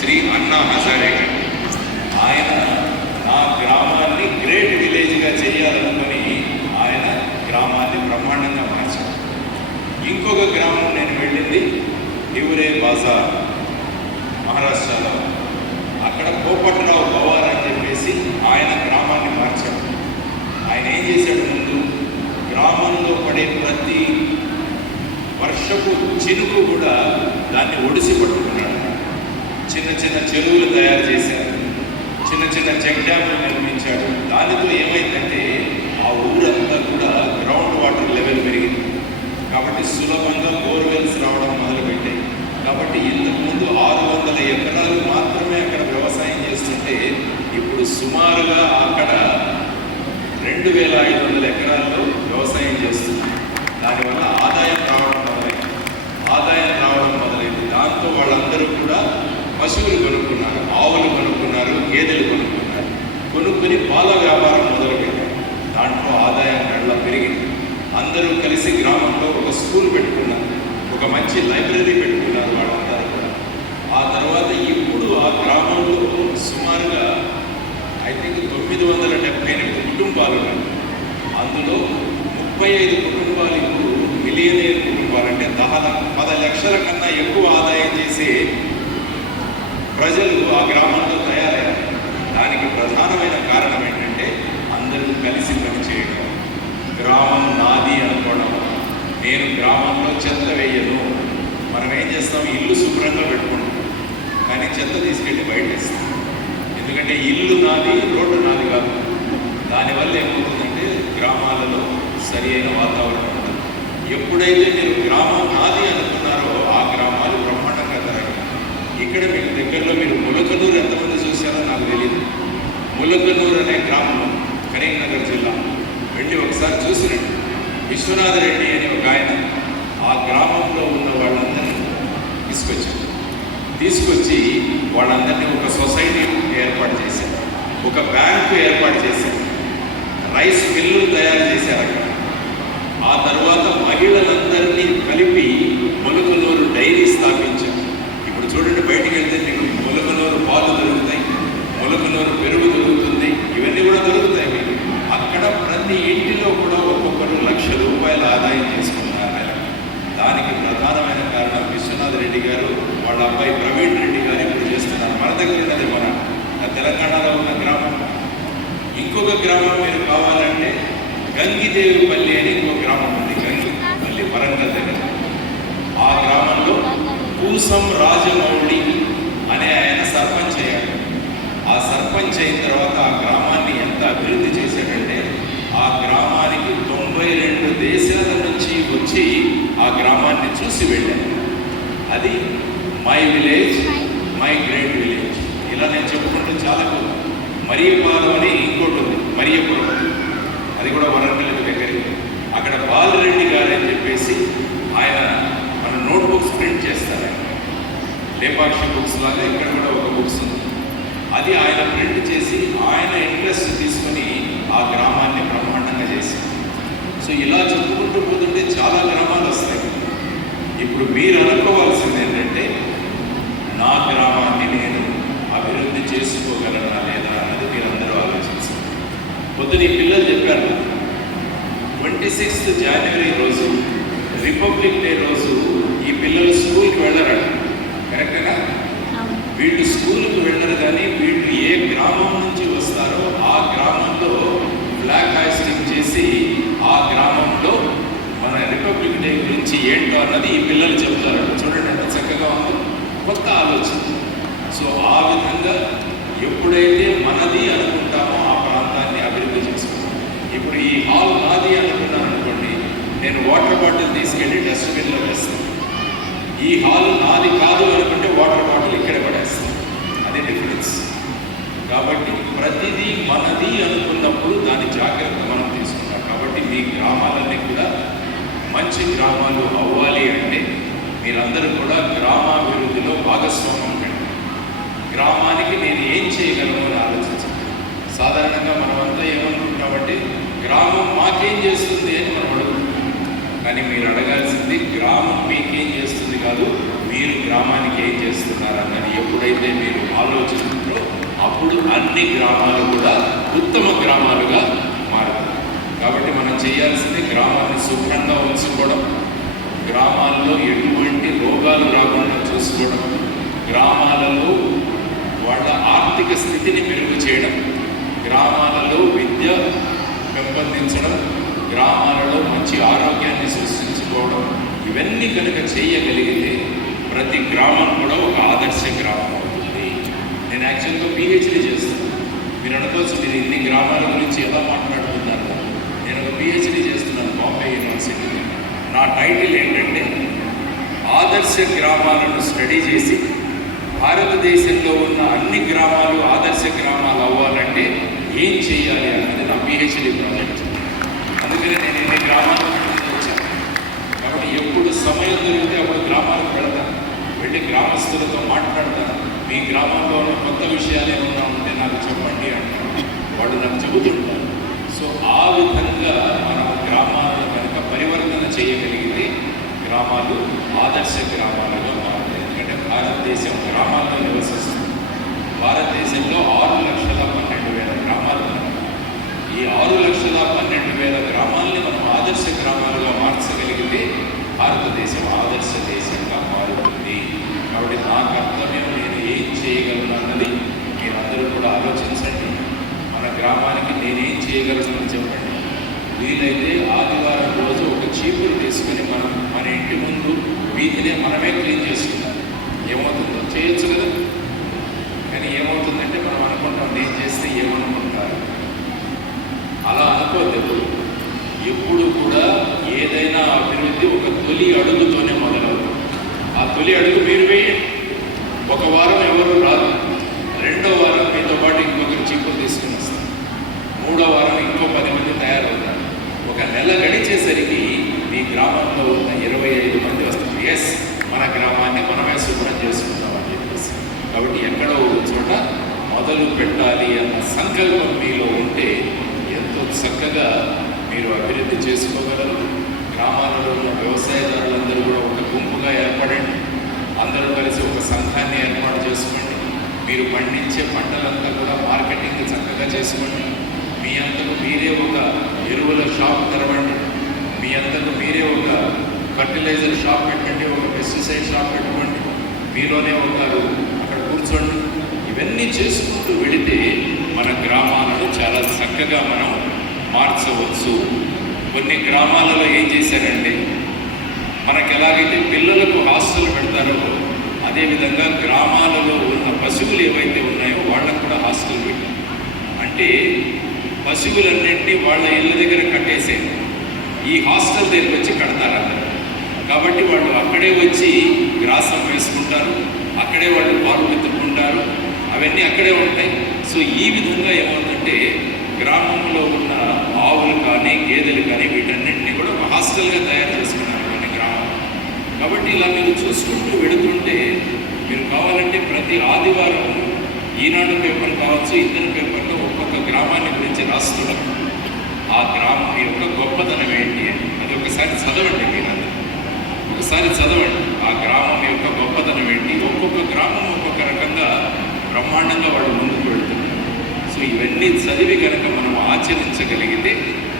శ్రీ అన్నా హజారే గారు. ఆయన నా గ్రామాన్ని గ్రేట్ విలేజ్గా చేయాలనుకొని ఆయన గ్రామాన్ని బ్రహ్మాండంగా మార్చారు. ఇంకొక గ్రామం నేను వెళ్ళింది హివరే బాజార్, మహారాష్ట్రలో. అక్కడ పోపట్రావు పవార్ అని చెప్పేసి ఆయన గ్రామాన్ని మార్చాడు. ఆయన ఏం చేశాడు, ముందు గ్రామంలో పడే ప్రతి వర్షపు చినుకు కూడా దాన్ని ఒడిసి పట్టుకున్నాడు. చిన్న చిన్న చెరువులు తయారు చేశారు, చిన్న చిన్న చెక్ డ్యాములు నిర్మించాడు. దానితో ఏమైందంటే ఆ ఊరంతా కూడా గ్రౌండ్ వాటర్ లెవెల్ పెరిగింది. కాబట్టి సులభంగా బోర్వెల్స్ రావడం మొదలుపెట్టాయి. కాబట్టి ఇంతకుముందు 600 ఎకరాలు మాత్రమే అక్కడ వ్యవసాయం చేస్తుంటే ఇప్పుడు సుమారుగా అక్కడ 2500 ఎకరాల్లో వ్యవసాయం చేస్తుంది. దానివల్ల ఆదాయం రావడం మొదలైంది. దాంతో వాళ్ళందరూ కూడా పశువులు కొనుక్కున్నారు, ఆవులు కొనుక్కున్నారు, గేదెలు కొనుక్కుని పాల వ్యాపారం మొదలుపెట్టారు. దాంట్లో ఆదాయం గట్ల పెరిగింది. అందరూ కలిసి గ్రామంలో ఒక స్కూల్ పెట్టుకున్నారు, ఒక మంచి లైబ్రరీ పెట్టుకున్నారు వాళ్ళందరూ కూడా. ఆ తర్వాత ఇప్పుడు ఆ గ్రామంలో సుమారుగా ఐ థింక్ 978 కుటుంబాలు ఉన్నాయి. అందులో 35 కుటుంబాలు ఇప్పుడు మిలియనేర్ కుటుంబాలు, అంటే 10 లక్షల కన్నా ఎక్కువ ఆదాయం చేసే ప్రజలు ఆ గ్రామంలో తయారయ్యారు. దానికి ప్రధానమైన కారణం ఏంటంటే అందరూ కలిసి పనిచేయడం, గ్రామం నాది అనుకోవడం. నేను గ్రామంలో చెత్త వేయను. మనం ఏం చేస్తాం, ఇల్లు శుభ్రంగా పెట్టుకుంటాం, కానీ చెత్త తీసుకెళ్ళి బయట వేస్తాం. ఎందుకంటే ఇల్లు నాది, రోడ్డు నాది కాదు. దానివల్ల ఏమవుతుందంటే గ్రామాలలో సరి అయిన వాతావరణం ఉండదు. ఎప్పుడైతే మీరు గ్రామం నాది అనుకున్నారో ఆ గ్రామాలు బ్రహ్మాండంగా తరగదు. ఇక్కడ మీకు దగ్గరలో మీరు ములకనూరు ఎంతమంది చూశారో నాకు తెలియదు. ములకనూరు అనే గ్రామం కరీంనగర్ జిల్లా, వెళ్ళి ఒకసారి చూసినట్టు. విశ్వనాథ రెడ్డి అనే ఒక ఆయన ఆ గ్రామంలో ఉన్న వాళ్ళందరినీ తీసుకొచ్చి వాళ్ళందరినీ ఒక సొసైటీ ఏర్పాటు చేశారు, ఒక బ్యాంకు ఏర్పాటు చేశారు, రైస్ మిల్లు తయారు చేశారు అక్కడ. ఆ తర్వాత మహిళలందరినీ కలిపి ములకనూరు డైరీ స్థాపించారు. ఇప్పుడు చూడండి, బయటికి వెళ్తే మీకు ములకనూరు పాలు దొరుకుతాయి, ములకనూరు పెరుగు దొరుకుతుంది, ఇవన్నీ కూడా దొరుకుతాయి మీకు. అక్కడ ప్రతి ఇంటిలో కూడా ఒక్కొక్కరు ₹1,00,000 ఆదాయం చేసుకుంటున్నారు. దానికి ప్రధానమైన కారణం విశ్వనాథ రెడ్డి గారు, వాళ్ళ అబ్బాయి ప్రవీణ్ రెడ్డి గారు ఇప్పుడు చేస్తున్నారు. మన దగ్గర ఉన్నది మన తెలంగాణలో ఉన్న గ్రామం. ఇంకొక గ్రామం మీరు కావాలంటే గంగిదేవిపల్లి అని ఇంకో గ్రామం ఉంది, గంగిపల్లి, వరంగల్ దగ్గర. ఆ గ్రామంలో పూసం రాజమౌళి అనే ఆయన సర్పంచ్ అయ్యాడు. ఆ సర్పంచ్ అయిన తర్వాత ఆ గ్రామాన్ని ఎంత అభివృద్ధి చేశాడంటే ఆ గ్రామానికి 92 దేశాల నుంచి వచ్చి ఆ గ్రామాన్ని చూసి వెళ్ళాను. అది my village, my great village. ఇలా నేను చెప్పుకుంటూ చాలా మరియపాలెం అని ఇంకోటి ఉంది, మరియపురం, అది కూడా వరంగల్ దగ్గరికి. అక్కడ బాలరెడ్డి గారు అని చెప్పేసి ఆయన మన నోట్బుక్స్ ప్రింట్ చేస్తారు. లేపాక్షి బుక్స్ లాగా ఇక్కడ కూడా ఒక బుక్స్ ఉంది. అది ఆయన ప్రింట్ చేసి ఆయన ఇంట్రెస్ట్ తీసుకొని ఆ గ్రామాన్ని బ్రహ్మాండంగా చేశారు. సో ఇలా చెప్పుకుంటూ పోతుంటే చాలా గ్రామాలు వస్తాయి. ఇప్పుడు మీరు అనుకోవాల్సింది ఏంటంటే నా గ్రామాన్ని నేను అభివృద్ధి చేసుకోగలనా లేదా అన్నది మీరు అందరూ ఆలోచించారు. పొద్దున ఈ పిల్లలు చెప్పారు, 26th జనవరి రోజు రిపబ్లిక్ డే రోజు ఈ పిల్లలు స్కూల్కి వెళ్ళరంట. కరెక్ట్గా వీళ్ళు స్కూల్కి వెళ్ళరు, కానీ వీళ్ళు ఏ గ్రామం నుంచి వస్తారో ఆ గ్రామంలో ఫ్లాగ్ హాయిస్టింగ్ చేసి ఆ గ్రామంలో మన రిపబ్లిక్ డే గురించి ఏంటో అన్నది ఈ పిల్లలు చెప్తారు. చూడండి ఎంత చక్కగా ఉందో, కొత్త ఆలోచన. సో ఆ విధంగా ఎప్పుడైతే మనది అనుకుంటామో ఆ ప్రాంతాన్ని అభివృద్ధి చేసుకుంటాం. ఇప్పుడు ఈ హాల్ నాది అనుకున్నాను అనుకోండి, నేను వాటర్ బాటిల్ తీసుకెళ్ళి డస్ట్బిన్లో వేస్తాను. ఈ హాల్ నాది కాదు అనుకుంటే వాటర్ బాటిల్ ఇక్కడ పడేస్తాను. అదే డిఫరెన్స్. కాబట్టి ప్రతిదీ మనది అనుకున్నప్పుడు దాని జాగ్రత్త మనం తీసుకుంటాం. కాబట్టి మీ గ్రామాలన్నీ కూడా మంచి గ్రామాలు అవ్వాలి అంటే మీరందరూ కూడా గ్రామాభివృద్ధిలో భాగస్వామ్యం కండి. గ్రామానికి నేను ఏం చేయగలను అని ఆలోచించండి. సాధారణంగా మనమంతా ఏమనుకుంటామంటే గ్రామం మాకేం చేస్తుంది అని మనం అడుగుతాం. కానీ మీరు అడగాల్సింది గ్రామం మీకేం చేస్తుంది కాదు, మీరు గ్రామానికి ఏం చేస్తున్నారన్నది ఎప్పుడైతే మీరు ఆలోచిస్తారో అప్పుడు అన్ని గ్రామాలు కూడా ఉత్తమ గ్రామాలుగా మారుతాయి. కాబట్టి మనం చేయాల్సింది గ్రామాన్ని శుభ్రంగా ఉంచుకోవడం, గ్రామాల్లో ఎటువంటి రోగాలు రాకుండా చూసుకోవడం, గ్రామాలలో వాళ్ళ ఆర్థిక స్థితిని మెరుగు చేయడం, గ్రామాలలో విద్య పెంపొందించడం, గ్రామాలలో మంచి ఆరోగ్యాన్ని సృష్టించుకోవడం, ఇవన్నీ కనుక చేయగలిగితే ప్రతి గ్రామం కూడా ఒక ఆదర్శ గ్రామం అవుతుంది. నేను యాక్చువల్గా పిహెచ్డీ చేస్తాను. మీరు అనుకోవచ్చు మీరు ఇన్ని గ్రామాల గురించి ఎలా మాట్లాడుతున్నారు. నేను ఒక పిహెచ్డీ చేస్తున్నాను బాంబే యూనివర్సిటీలో. నా టైటిల్ ఏంటంటే ఆదర్శ గ్రామాలను స్టడీ చేసి భారతదేశంలో ఉన్న అన్ని గ్రామాలు ఆదర్శ గ్రామాలు అవ్వాలంటే ఏం చేయాలి అన్నది నా పిహెచ్డీ ప్రాజెక్ట్. అందుకనే నేను ఎన్ని గ్రామాల నుంచి వచ్చాను. కాబట్టి ఎప్పుడు సమయం దొరికితే అప్పుడు గ్రామాలకు వెళ్తాను, వెళ్ళి గ్రామస్తులతో మాట్లాడతాను. మీ గ్రామంలో ఉన్న కొత్త విషయాలు ఏమన్నా ఉంటే నాకు చెప్పండి అంటారు. వాళ్ళు నాకు చెబుతుంటారు. సో ఆ విధంగా మనం గ్రామాలను కనుక పరివర్తన చేయగలిగితే గ్రామాలు ఆదర్శ గ్రామాలుగా మారుతాయి. ఎందుకంటే భారతదేశం గ్రామాల్లో నివసిస్తుంది. భారతదేశంలో 6,12,000 గ్రామాలు ఉన్నాయి. ఈ 6,12,000 గ్రామాలని మనం ఆదర్శ గ్రామాలుగా మార్చగలిగితే భారతదేశం ఆదర్శ దేశంగా మారుతుంది. కాబట్టి నా కర్తవ్యం నేను ఏం చేయగలను అన్నది మీరందరూ కూడా ఆలోచించండి. మన గ్రామానికి నేనేం చేయగలను చెప్పండి. వీలైతే ఆదివారం రోజు ఒక చీపురు తీసుకుని మనం మన ఇంటి ముందు వీధినే మనమే క్లీన్ చేసుకుంటాం. ఏమవుతుందో చేయొచ్చు కదా. కానీ ఏమవుతుందంటే మనం అనుకుంటాం నేను చేస్తే ఏమనుకుంటారు. అలా అనుకోవద్దు. ఎప్పుడు కూడా ఏదైనా అభివృద్ధి ఒక తొలి అడుగుతోనే మొదలవుతుంది. ఆ తొలి అడుగు మీరు వేయండి. ఒక వారం ఎవరు రాదు, రెండో వారం మీతో పాటు ఇంకొకరు చీపురు తీసుకుని వస్తారు, మూడో వారం ఇంకో 10 మంది తయారవుతారు. ఒక నెల గడిచేసరికి మీ గ్రామంలో ఉన్న 25 మంది వస్తారు. ఎస్, మన గ్రామాన్ని మనమే శుభ్రం చేసుకుంటామని చెప్పేసి. కాబట్టి ఎక్కడో ఒక చోట మొదలు పెట్టాలి అన్న సంకల్పం మీలో ఉంటే ఎంతో చక్కగా మీరు అభివృద్ధి చేసుకోగలరు. గ్రామాలలో ఉన్న వ్యవసాయదారులందరూ కూడా ఒక గుంపుగా ఏర్పడండి. అందరూ కలిసి ఒక సంఘాన్ని ఏర్పాటు చేసుకోండి. మీరు పండించే పంటలంతా కూడా మార్కెటింగ్ చక్కగా చేసుకోండి. మీ అంతకు మీరే ఒక ఎరువుల షాప్ తెరవండి. మీ అంతకు మీరే ఒక ఫర్టిలైజర్ షాప్ పెట్టండి, ఒక పెస్టిసైడ్ షాప్ పెట్టుకోండి. మీలోనే ఒకరు అక్కడ కూర్చోండి. ఇవన్నీ చేసుకుంటూ వెళితే మన గ్రామాలను చాలా చక్కగా మనం మార్చవచ్చు. కొన్ని గ్రామాలలో ఏం చేశారంటే మనకు ఎలాగైతే పిల్లలకు హాస్టల్ పెడతారో అదేవిధంగా గ్రామాలలో ఉన్న పశువులు ఏవైతే ఉన్నాయో వాళ్ళకు కూడా హాస్టల్ పెట్టారు. అంటే పశువులన్నింటినీ వాళ్ళ ఇళ్ళ దగ్గర కట్టేసే ఈ హాస్టల్ దగ్గరికి వచ్చి కడతారన్నారు. కాబట్టి వాళ్ళు అక్కడే వచ్చి గ్రాసం వేసుకుంటారు, అక్కడే వాళ్ళు పాలు పెట్టుకుంటారు, అవన్నీ అక్కడే ఉంటాయి. సో ఈ విధంగా ఏమవుతుందంటే గ్రామంలో ఉన్న ఆవులు కానీ గేదెలు కానీ వీటన్నింటినీ కూడా ఒక హాస్టల్గా తయారు చేసుకున్నారు కొన్ని గ్రామాలు. కాబట్టి ఇలా మీరు చూసుకుంటూ వెళుతుంటే మీరు కావాలంటే ప్రతి ఆదివారం ఈనాడు పేపర్ కావచ్చు, ఇతర పేపర్లో ఒక్కొక్క గ్రామాన్ని గురించి రాస్తున్నాం. ఆ గ్రామం యొక్క గొప్పతనం ఏంటి అది ఒకసారి చదవండి. మీరందరూ ఒకసారి చదవండి. ఆ గ్రామం యొక్క గొప్పతనం ఏంటి. ఒక్కొక్క గ్రామం ఒక్కొక్క రకంగా బ్రహ్మాండంగా వాళ్ళు ముందుకు వెళ్తున్నారు. సో ఇవన్నీ చదివి కనుక మనం ఆచరించగలిగితే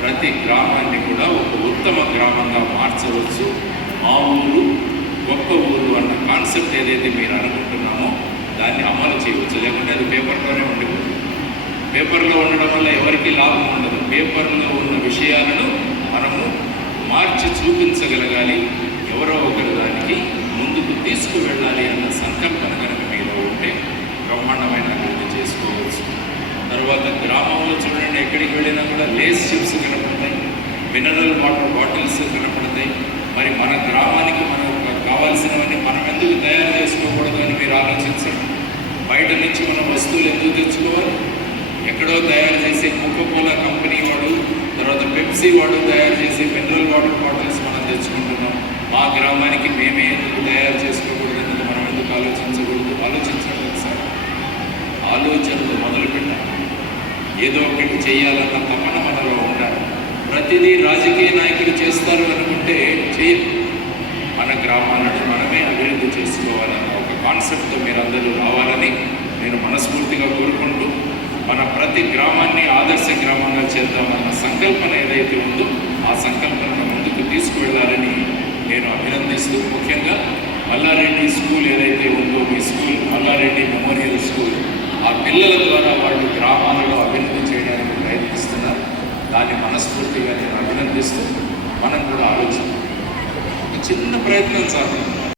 ప్రతి గ్రామాన్ని కూడా ఒక ఉత్తమ గ్రామంగా మార్చవచ్చు. మా ఊరు గొప్ప ఊరు అన్న కాన్సెప్ట్ ఏదైతే మీరు అనుకుంటున్నామో దాన్ని అమలు చేయవచ్చు. లేకుంటే అది పేపర్లోనే ఉండిపోతుంది. పేపర్లో ఉండడం వల్ల ఎవరికి లాభం ఉండదు. పేపర్లో ఉన్న విషయాలను మనము మార్చి చూపించగలగాలి. ఎవరో ఒకరు దానికి ముందుకు తీసుకువెళ్ళాలి అన్న సంకల్పన కనుక మీలో ఉంటే బ్రహ్మాండమైన అభివృద్ధి చేసుకోవచ్చు. తర్వాత గ్రామంలో చూడండి, ఎక్కడికి వెళ్ళినా కూడా లేస్ చిప్స్ కనపడతాయి, మినరల్ వాటర్ బాటిల్స్ కనపడతాయి. మరి మన గ్రామానికి మనకు కావాల్సినవన్నీ మనం ఎందుకు తయారు చేసుకోకూడదు అని మీరు ఆలోచించండి. బయట నుంచి మనం వస్తువులు ఎందుకు తెచ్చుకోవాలి? ఎక్కడో తయారు చేసే కోకోకోలా కంపెనీ వాడు, తర్వాత పెప్సీ వాడు తయారు చేసే మినరల్ వాటర్ బాటిల్స్ మనం తెచ్చుకుంటున్నాం. మా గ్రామానికి మేమే ఎందుకు తయారు చేసుకోకూడదు, ఎందుకు మనం ఎందుకు ఆలోచించకూడదు? ఆలోచించండి సార్. ఆలోచనలు మొదలు పెట్టాలి. ఏదో ఒకటి చేయాలన్న తపన మనలో ఉండాలి. ప్రతిదీ రాజకీయ నాయకులు చేస్తారు అనుకుంటే చేయదు. మన గ్రామాలను మనమే అభివృద్ధి చేసుకోవాలి. కాన్సెప్ట్తో మీరందరూ రావాలని నేను మనస్ఫూర్తిగా కోరుకుంటూ మన ప్రతి గ్రామాన్ని ఆదర్శ గ్రామంగా చేద్దామన్న సంకల్పన ఏదైతే ఉందో ఆ సంకల్పనను ముందుకు తీసుకువెళ్ళాలని నేను అభినందిస్తూ, ముఖ్యంగా మల్లారెడ్డి స్కూల్ ఏదైతే ఉందో మీ స్కూల్ మల్లారెడ్డి మెమోరియల్ స్కూల్, ఆ పిల్లల ద్వారా వాళ్ళు గ్రామాలలో అభివృద్ధి చేయడానికి ప్రయత్నిస్తున్నారు. దాన్ని మనస్ఫూర్తిగా నేను అభినందిస్తూ మనం కూడా ఆలోచన ఒక చిన్న ప్రయత్నం సార్